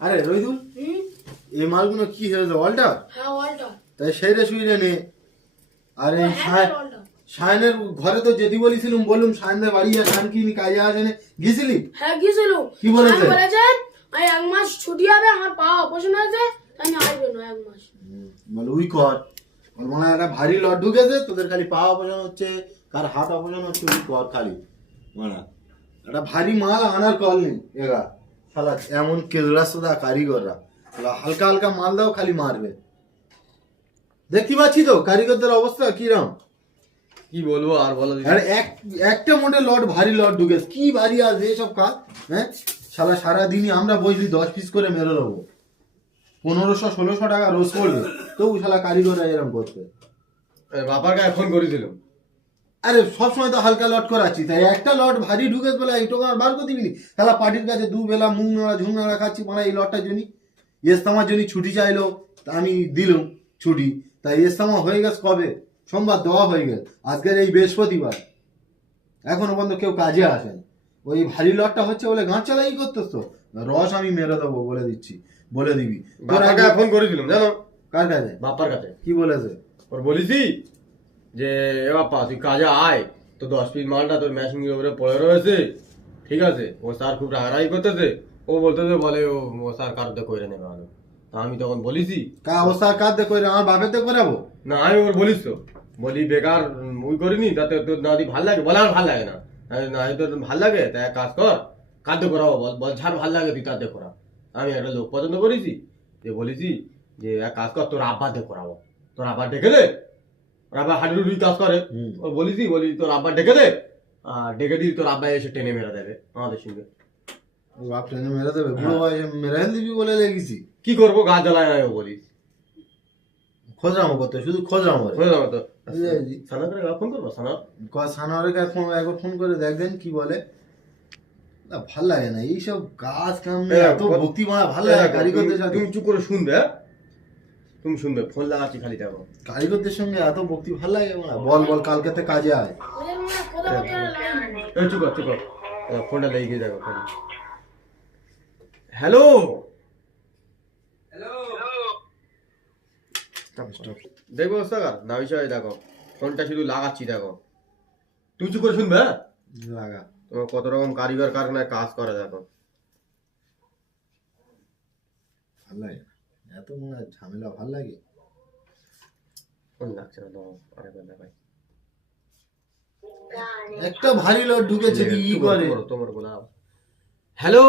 আরে রইদুল, এই মালগুলো কি হয়েছে? অল্টার? হ্যাঁ অল্টার। তাই সেই রে শুইরে নে। আর এই হ্যাঁ অল্টার। সায়নের ঘরে তো যেতে বলেছিলাম, বললাম সায়নদের বাড়ি আর সায়ন কি কাজে আসে না, গেছিলি? হ্যাঁ গিয়েছিল। কি বলেছে? আমি বলেছে আমি 1 মাস ছুটি হবে, আমার পা অপারেশন হয়েছে, তাই আমি আসবো না 1 মাস। বলে উই কর, ওর মনে হয় একটা ভারী লট ঢুকেছে, তোদের খালি পা অপারেশন হচ্ছে, কার হাত অপারেশন হচ্ছে, উই কর খালি। মানে একটা ভারী মাল আনার কল নেই এরা, শালা এমন কেজরাসদা কারিগররা, শালা হালকা হালকা মাল দাও খালি মারবে। দেখতে পাচ্ছি তো কারিগরদের অবস্থা কিরম। কি বলবো আর বলো দিদি। আর একটা মোটে লট ভারী লট ঢুকেছে, কি ভারী আসবে এসব কাজ। হ্যাঁ শালা সারাদিনই আমরা বসবি 10 পিস করে মেরে দেবো, 1500-1600 টাকা রোজ করবে, তবু শালা কারিগররা এরম করছে। বাবার কাছে ফোন করেছিলাম। আরে সবসময় তো হালকা লট করাচ্ছি, তাই একটা লট ভারী ঢুকেছে বলে এই টোকা বার করে দিবি। তাহলে পার্টির কাছে দুবেলা মুখ নাড়া ঝুম নাড়া খাচ্ছি, মানে এই লটটার জন্য ইস্তামার জন্য ছুটি চাইলো, তা আমি দিলাম ছুটি। তাই ইস্তামা হয়ে গেছে কবে? সোমবার দেওয়া হয়ে গেছে, আজকের এই বৃহস্পতিবার, এখনো পর্যন্ত কেউ কাজে আসেন। ওই ভারী লটটা হচ্ছে বলে গাঁ চালাই করতেছ তো, রস আমি মেরে দেবো বলে দিচ্ছি, বলে দিবি। বাবার কাছে ফোন করেছিলাম জানো। কার কাছে? বাবার কাছে। কি বলেছে? ওর বলেছি যে এ বাপ্পা তুই কাজে আয়, তো 10 পিস মালটা তোর মেশিনের উপরে পড়ে রয়েছে, ঠিক আছে। ও স্যার খুব রাগারাগি করতেছে, ও বলতেছে বলে ও স্যার কারোতে করে নেবে ভালো। তা আমি তখন বলেছি কা অবস্থা কার দেখো, আমার বাপের দেখো করাবো না, আমি ওর বলিস তো বলি বেকার ওই করিনি, তাতে তোর দাদি ভাল লাগে, বলে আমার ভাল লাগে না। আমি তোর ভাল লাগে তা এক কাজ কর, কাঁদতে করাবো, বল বল ছাড় ভাল লাগে তুই কাঁদতে করা। আমি একটা লোক পছন্দ করেছি, যে বলেছি যে এক কাজ কর তোর আব্বা দিয়ে করাবো, তোর আব্বা ডেকে দে, ওর আব্বা হাডুডুডি কাজ করে। ও বলেছি বলি তোর আব্বা ডেকে দে, আর ডেকে দিই তোর আব্বা এসে টেনে মেরে দেবে আমাদের সঙ্গে। বাপ টেনে মেরে দেবে, বুড়ো বয়সে মেরে দিবি বলে লেগেছি। কি করবো, গা জ্বালায় না বলি, খোঁজরামো করতে, শুধু খোঁজরামো। বুঝে যাবো তো। সানা করে ফোন করবো, সানা সানোয়ারের কাছে একবার ফোন করে দেখবেন কি বলে। না ভাল লাগে না এইসব কাজ কাম, এত ভক্তি মারা ভাল লাগে কারিগরদের সাথে। তুমি চুপ করে শুনবে, হ্যাঁ? তুমি শুনবে, ফোন লাগাচ্ছি খালি দেখো। কারিগরদের সঙ্গে এত ভক্তি ভাল লাগে না। বল বল কালকে থেকে কাজে আয়। ওদের মনে হয় কথাবার্তা লাইন নেই। এই চুপ কর, চুপ কর। ফোনটা লেগে গিয়ে দেখো। হ্যালো দেখবো সাগার না বিষয় দেখো, ফোনটা শুধু লাগাচ্ছি দেখো, তুমি চুপ করে শুনবে, হ্যাঁ? লাগা তোমার কত রকম কারিগর কারখানায় কাজ করে দেখো। ভাল লাগে না, এত মনে হয় ঝামেলা ভাল লাগে। ফোন লাগছে না, তোমার আরেকবার দেখাই। একটা ভারী লোড ঢুকেছে কি করে। তোমার বলা হ্যালো